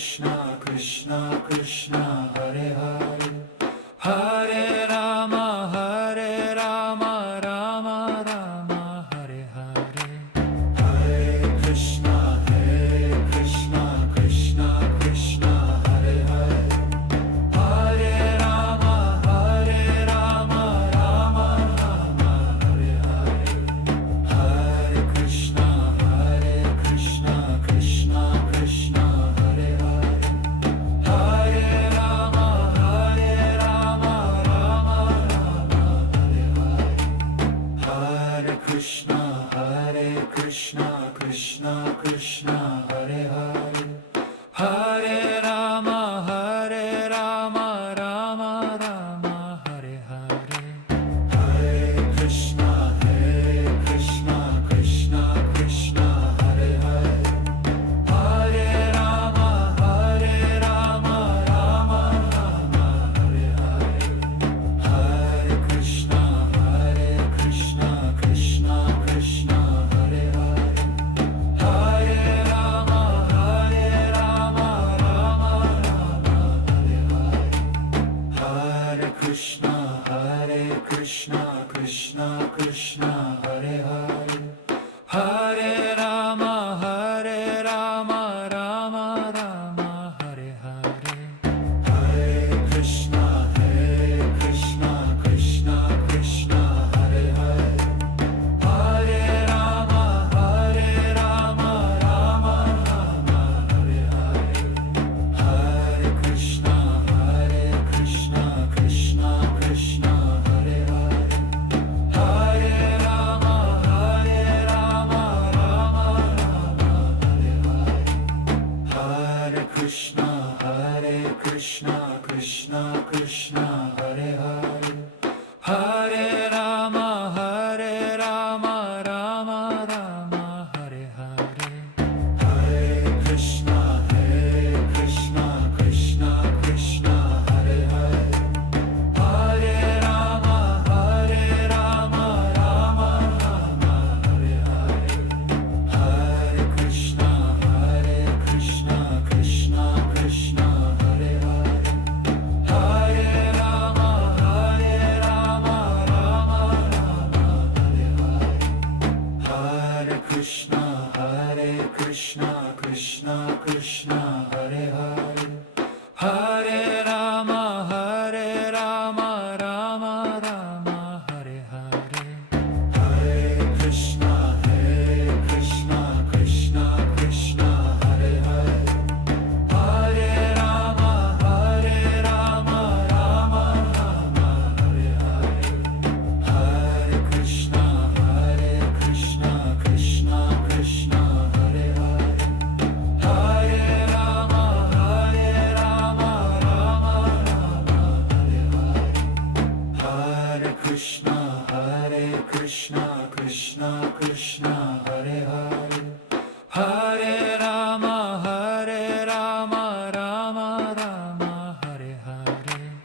Krishna Krishna Krishna Hare Hare Hare Rama Rama Rama Hare Hare Hare Krishna Krishna Krishna Hare Hare Hare Rama Rama Rama Hare Hare Hare Krishna Krishna Krishna Hare Hare Hare Rama Rama Rama Hare Hare Hare Krishna Krishna Krishna Hare Hare Hare Rama Rama Rama Hare Hare Hare Krishna Krishna Krishna Hare Hare Hare Rama Rama Rama Hare Hare Hare Krishna Krishna Krishna Hare Hare Hare Rama Rama Rama Hare Hare Hare Krishna Krishna Krishna Hare Hare Hare Rama Rama Rama Hare Hare Hare Krishna Krishna Krishna Hare Hare Hare Rama Rama Rama Hare Hare Hare Krishna Krishna Krishna Hare Hare Hare Rama Rama Rama Hare Hare Hare Krishna Krishna Krishna Hare Hare Hare Rama Rama Rama Hare Hare Hare Krishna Krishna Krishna Hare Hare Hare Rama Rama Rama Hare Hare Hare Krishna Krishna Krishna Hare Hare Hare Rama Rama Rama Hare Hare Hare Krishna Krishna Krishna Hare Hare Hare